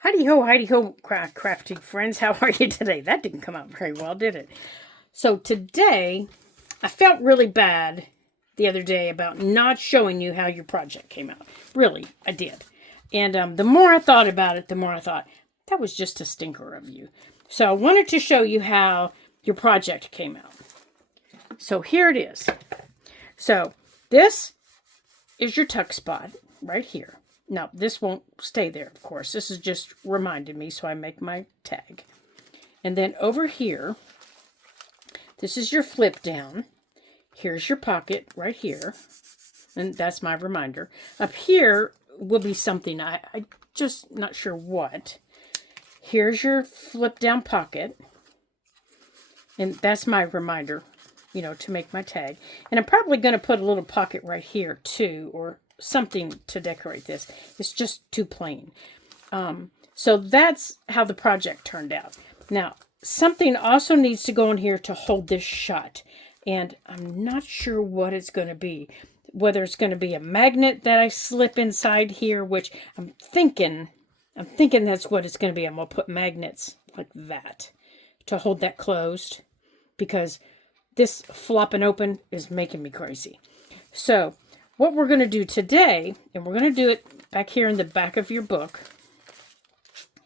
Heidi ho, crafty friends. How are you today? That didn't come out very well, did it? So today, I felt really bad the other day about not showing you how your project came out. Really, I did. And the more I thought about it, the more I thought, that was just a stinker of you. So I wanted to show you how your project came out. So here it is. So this is your tuck spot right here. Now, this won't stay there, of course. This is just reminded me, so I make my tag. And then over here, this is your flip down. Here's your pocket right here. And that's my reminder. Up here will be something, I just not sure what. Here's your flip down pocket. And that's my reminder, you know, to make my tag. And I'm probably going to put a little pocket right here too, or something to decorate this. It's just too plain. So that's how the project turned out. Now, something also needs to go in here to hold this shut. And I'm not sure what it's going to be. Whether it's going to be a magnet that I slip inside here, which I'm thinking that's what it's going to be. I'm going to put magnets like that to hold that closed, because this flopping open is making me crazy. So what we're going to do today, and we're going to do it back here in the back of your book,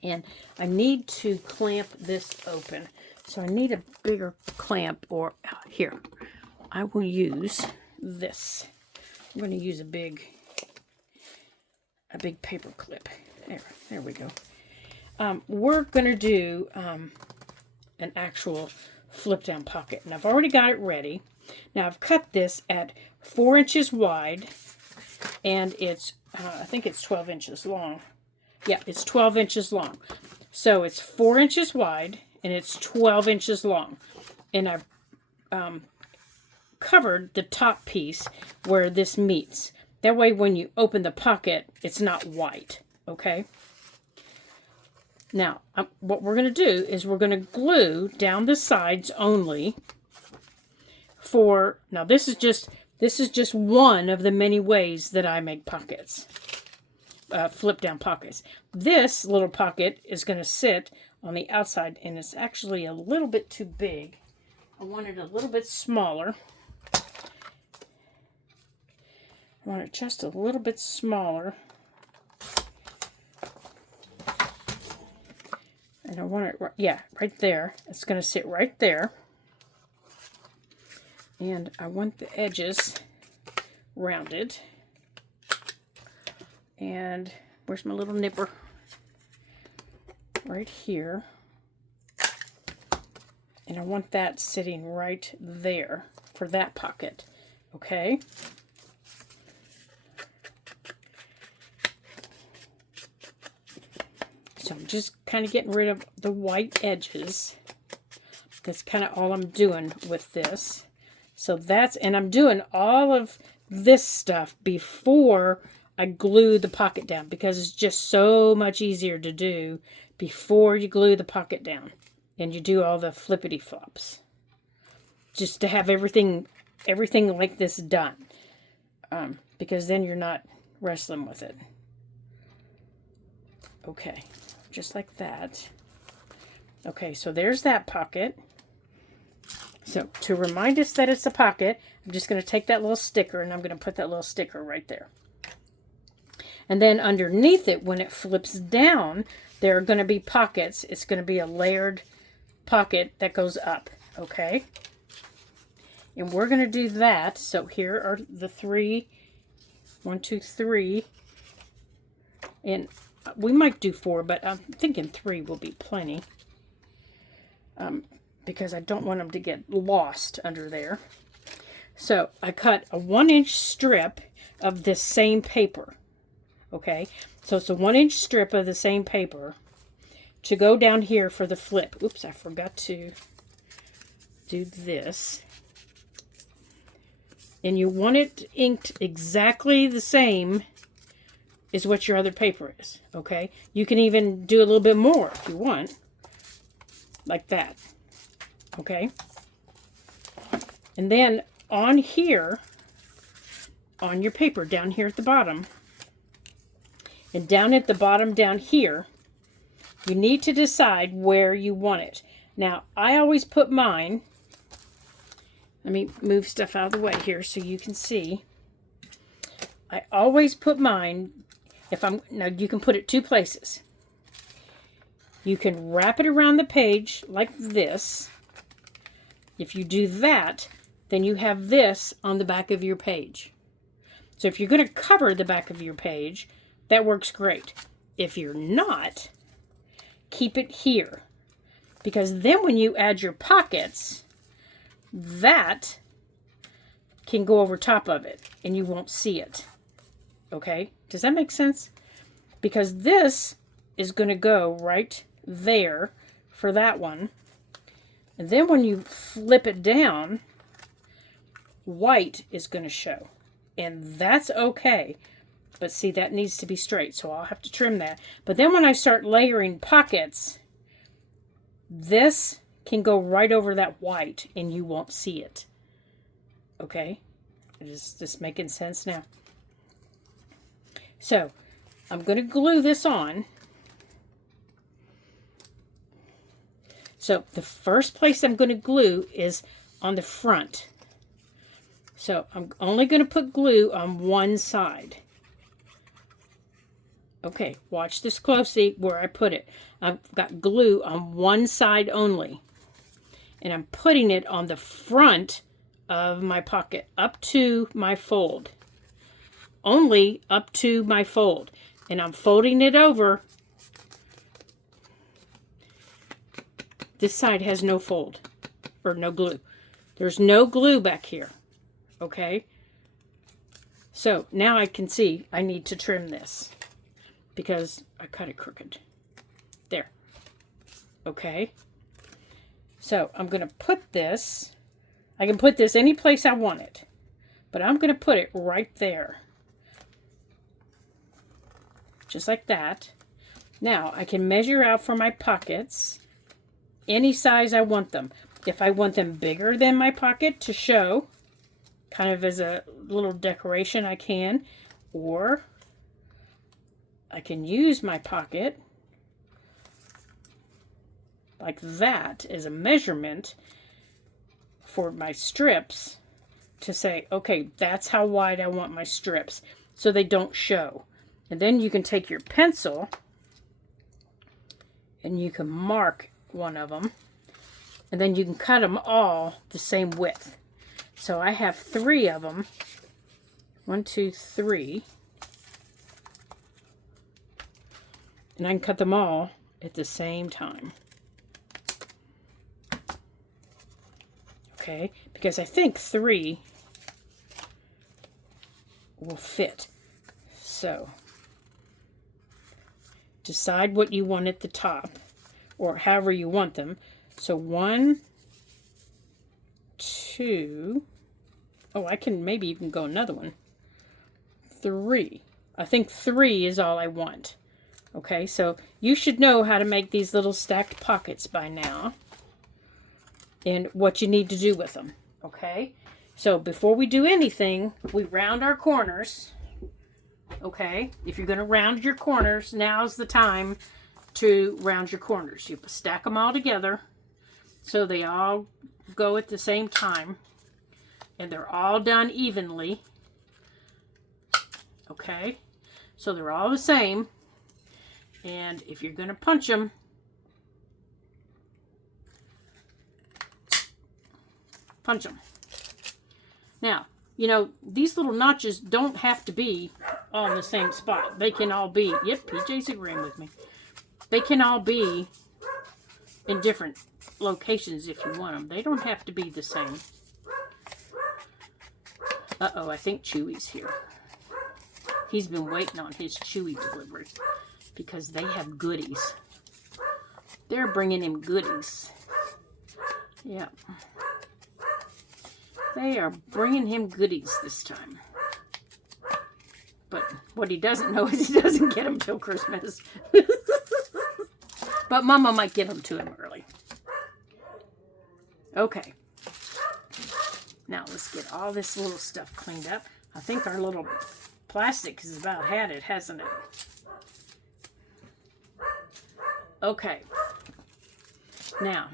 and I need to clamp this open. So I need a bigger clamp, or here, I will use this. I'm going to use a big paper clip. There we go. We're going to do an actual flip down pocket. And I've already got it ready. Now I've cut this at 4 inches wide, and it's, I think it's 12 inches long. Yeah, it's 12 inches long. So it's 4 inches wide, and it's 12 inches long. And I've covered the top piece where this meets. That way when you open the pocket, it's not white, okay? Now, what we're going to do is we're going to glue down the sides only for, now this is just one of the many ways that I make pockets, flip down pockets. This little pocket is going to sit on the outside, and it's actually a little bit too big. I want it a little bit smaller. I want it just a little bit smaller. And I want it, yeah, right there. It's going to sit right there. And I want the edges rounded. And where's my little nipper? Right here. And I want that sitting right there for that pocket. Okay? So I'm just kind of getting rid of the white edges. That's kind of all I'm doing with this. So that's, and I'm doing all of this stuff before I glue the pocket down, because it's just so much easier to do before you glue the pocket down and you do all the flippity flops. Just to have everything like this done. Because then you're not wrestling with it. Okay. Just like that. Okay, so there's that pocket. So to remind us that it's a pocket, I'm just going to take that little sticker and I'm going to put that little sticker right there. And then underneath it, when it flips down, there are going to be pockets. It's going to be a layered pocket that goes up, okay? And we're going to do that. So here are the 3, 1, 2, 3, and we might do 4, but I'm thinking 3 will be plenty. Because I don't want them to get lost under there. So I cut a 1-inch strip of this same paper. Okay, so it's a 1-inch strip of the same paper to go down here for the flip. Oops, I forgot to do this. And you want it inked exactly the same is what your other paper is, okay? You can even do a little bit more if you want, like that, okay? And then on here, on your paper, down here at the bottom, and down at the bottom down here, You need to decide where you want it. Now, I always put mine, let me move stuff out of the way here so you can see. I always put mine, now you can put it 2 places. You can wrap it around the page like this. If you do that, then you have this on the back of your page. So if you're going to cover the back of your page, that works great. If you're not, keep it here. Because then when you add your pockets, that can go over top of it and you won't see it. Okay? Does that make sense? Because this is going to go right there for that one. And then when you flip it down, white is going to show. And that's okay. But see, that needs to be straight, so I'll have to trim that. But then when I start layering pockets, this can go right over that white and you won't see it. Okay? Is this making sense now? So, I'm going to glue this on. So, the first place I'm going to glue is on the front. So, I'm only going to put glue on one side. Okay, watch this closely where I put it. I've got glue on one side only. And I'm putting it on the front of my pocket up to my fold. Only up to my fold. And I'm folding it over. This side has no fold. Or no glue. There's no glue back here. Okay? So now I can see I need to trim this. Because I cut it crooked. There. Okay. So I'm going to put this. I can put this any place I want it. But I'm going to put it right there. Just like that. Now I can measure out for my pockets. Any size I want them. If I want them bigger than my pocket to show. Kind of as a little decoration I can. Or I can use my pocket like that as a measurement for my strips to say, okay, that's how wide I want my strips so they don't show. And then you can take your pencil and you can mark one of them and then you can cut them all the same width. So I have 3 of them. 1, 2, 3. And I can cut them all at the same time. Okay, because I think 3 will fit. So, decide what you want at the top, or however you want them. So 1, 2, oh, I can maybe even go another one. 3. I think 3 is all I want. Okay, so you should know how to make these little stacked pockets by now. And what you need to do with them. Okay, so before we do anything, we round our corners. Okay, if you're going to round your corners, now's the time to round your corners. You stack them all together so they all go at the same time. And they're all done evenly. Okay, so they're all the same. And if you're going to punch them, punch them. Now, you know, these little notches don't have to be all in the same spot. They can all be, yep, PJ's agreeing with me. They can all be in different locations if you want them. They don't have to be the same. Uh-oh, I think Chewy's here. He's been waiting on his Chewy delivery. Because they have goodies. They're bringing him goodies. Yeah. They are bringing him goodies this time. But what he doesn't know is he doesn't get them till Christmas. But Mama might give them to him early. Okay. Now let's get all this little stuff cleaned up. I think our little plastic has about had it, hasn't it? Okay. Now,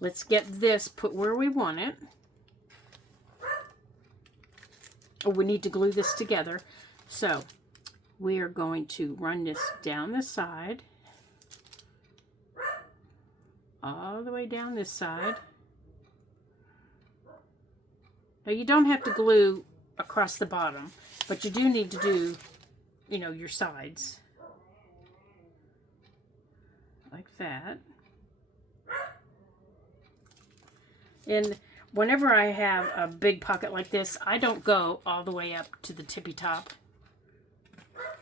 let's get this put where we want it. Oh, we need to glue this together. So, we are going to run this down the side. All the way down this side. Now, you don't have to glue across the bottom, but you do need to do, you know, your sides. Like that. And whenever I have a big pocket like this, I don't go all the way up to the tippy top.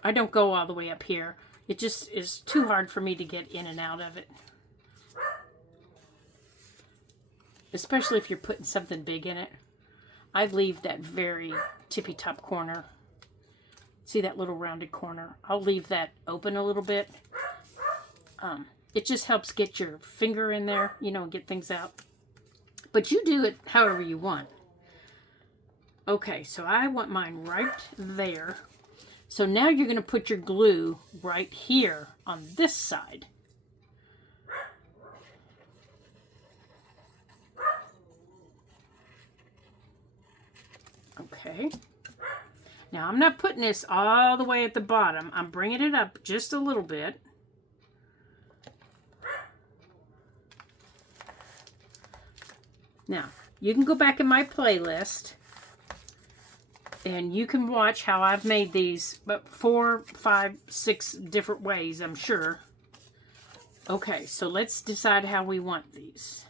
I don't go all the way up here. It just is too hard for me to get in and out of it. Especially if you're putting something big in it. I leave that very tippy top corner. See that little rounded corner? I'll leave that open a little bit. It just helps get your finger in there, you know, and get things out. But you do it however you want. Okay, so I want mine right there. So now you're going to put your glue right here on this side. Okay. Now I'm not putting this all the way at the bottom. I'm bringing it up just a little bit. Now, you can go back in my playlist and you can watch how I've made these, but 4, 5, 6 different ways, I'm sure. Okay, so let's decide how we want these.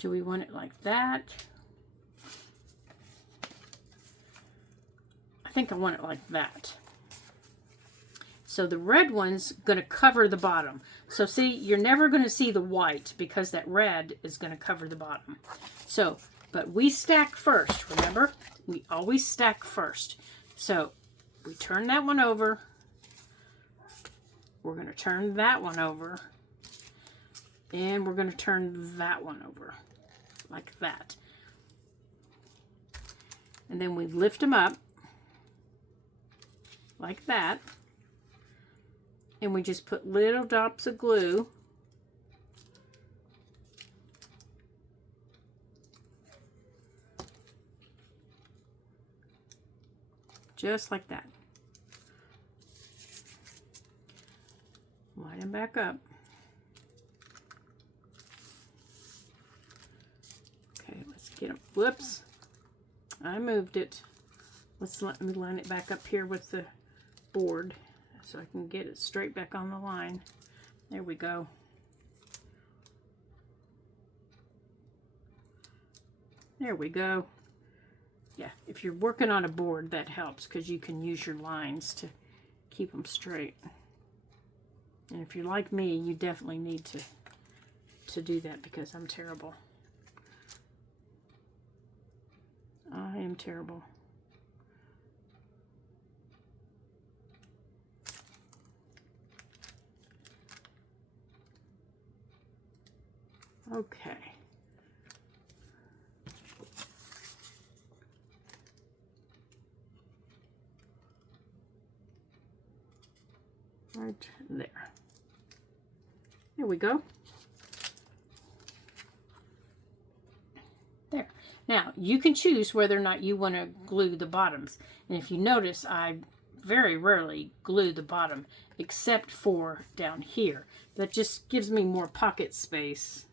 Do we want it like that? I think I want it like that. So the red one's going to cover the bottom. So see, you're never going to see the white because that red is going to cover the bottom. So, but we stack first, remember? We always stack first. So we turn that one over. We're going to turn that one over. And we're going to turn that one over. Like that. And then we lift them up. Like that. And we just put little drops of glue just like that. Line them back up. Okay, let's get them. Whoops, I moved it. Let me line it back up here with the board so I can get it straight back on the line. There we go. There we go. Yeah, if you're working on a board, that helps because you can use your lines to keep them straight. And if you're like me, you definitely need to do that because I'm terrible. I am terrible. Okay. Right there. There we go. There. Now, you can choose whether or not you want to glue the bottoms. And if you notice, I very rarely glue the bottom, except for down here. That just gives me more pocket space.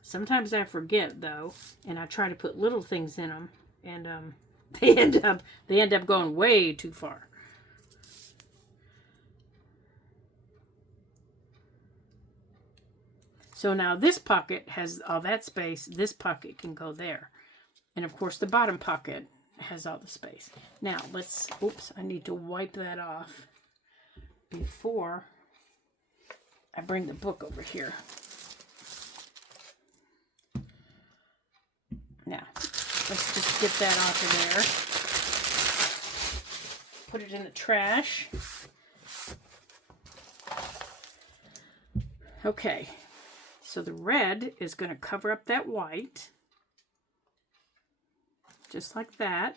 Sometimes I forget, though, and I try to put little things in them, and they end up going way too far. So now this pocket has all that space. This pocket can go there. And of course the bottom pocket has all the space. Now let's, oops, I need to wipe that off before I bring the book over here. Now, let's just get that off of there. Put it in the trash. Okay. So the red is going to cover up that white, just like that.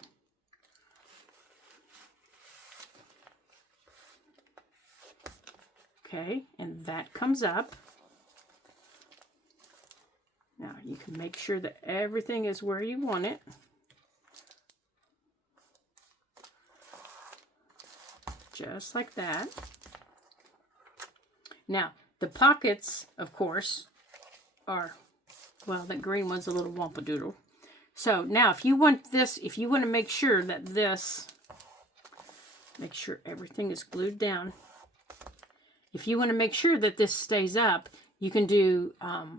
Okay, and that comes up. Now you can make sure that everything is where you want it. Just like that. Now, the pockets, of course, are, well, that green one's a little wampadoodle. So now if you want this, if you want to make sure that this, make sure everything is glued down. If you want to make sure that this stays up, you can do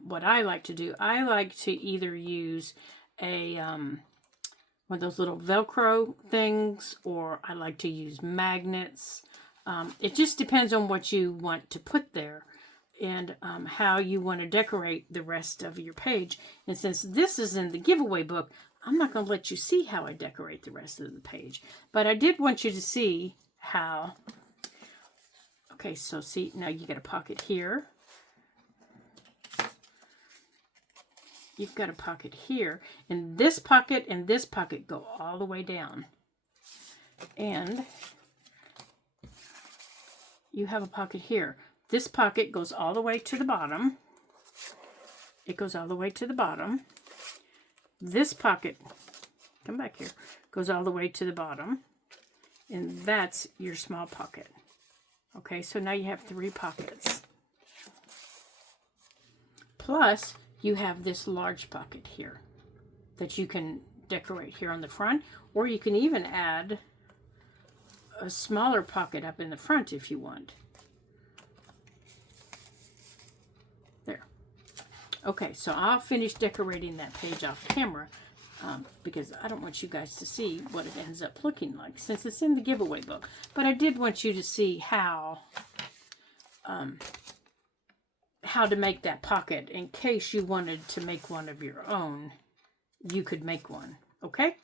what I like to do. I like to either use a one of those little Velcro things, or I like to use magnets. It just depends on what you want to put there and how you want to decorate the rest of your page. And since this is in the giveaway book, I'm not going to let you see how I decorate the rest of the page. But I did want you to see how. Okay, so see, now you got a pocket here. You've got a pocket here, and this pocket go all the way down. And you have a pocket here. This pocket goes all the way to the bottom. It goes all the way to the bottom. This pocket, come back here, goes all the way to the bottom. And that's your small pocket. Okay, so now you have 3 pockets. Plus, you have this large pocket here that you can decorate here on the front, or you can even add a smaller pocket up in the front if you want. There. Okay, so I'll finish decorating that page off camera because I don't want you guys to see what it ends up looking like since it's in the giveaway book. But I did want you to see how to make that pocket in case you wanted to make one of your own. You could make one. Okay?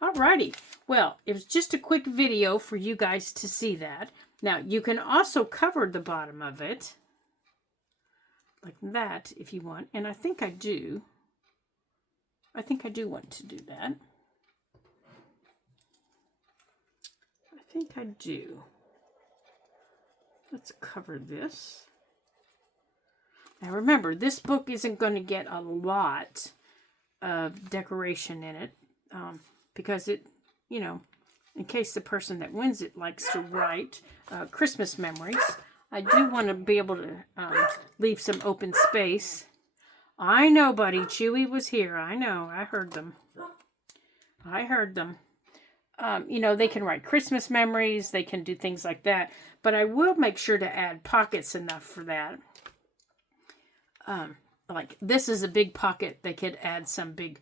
Alrighty. Well, it was just a quick video for you guys to see that. Now, you can also cover the bottom of it like that if you want. And I think I do. I think I do want to do that. I think I do. Let's cover this. Now remember, this book isn't going to get a lot of decoration in it because it, you know, in case the person that wins it likes to write Christmas memories, I do want to be able to leave some open space. I know, buddy, Chewy was here. I know, I heard them. I heard them. You know, they can write Christmas memories. They can do things like that. But I will make sure to add pockets enough for that. Like this is a big pocket. They could add some big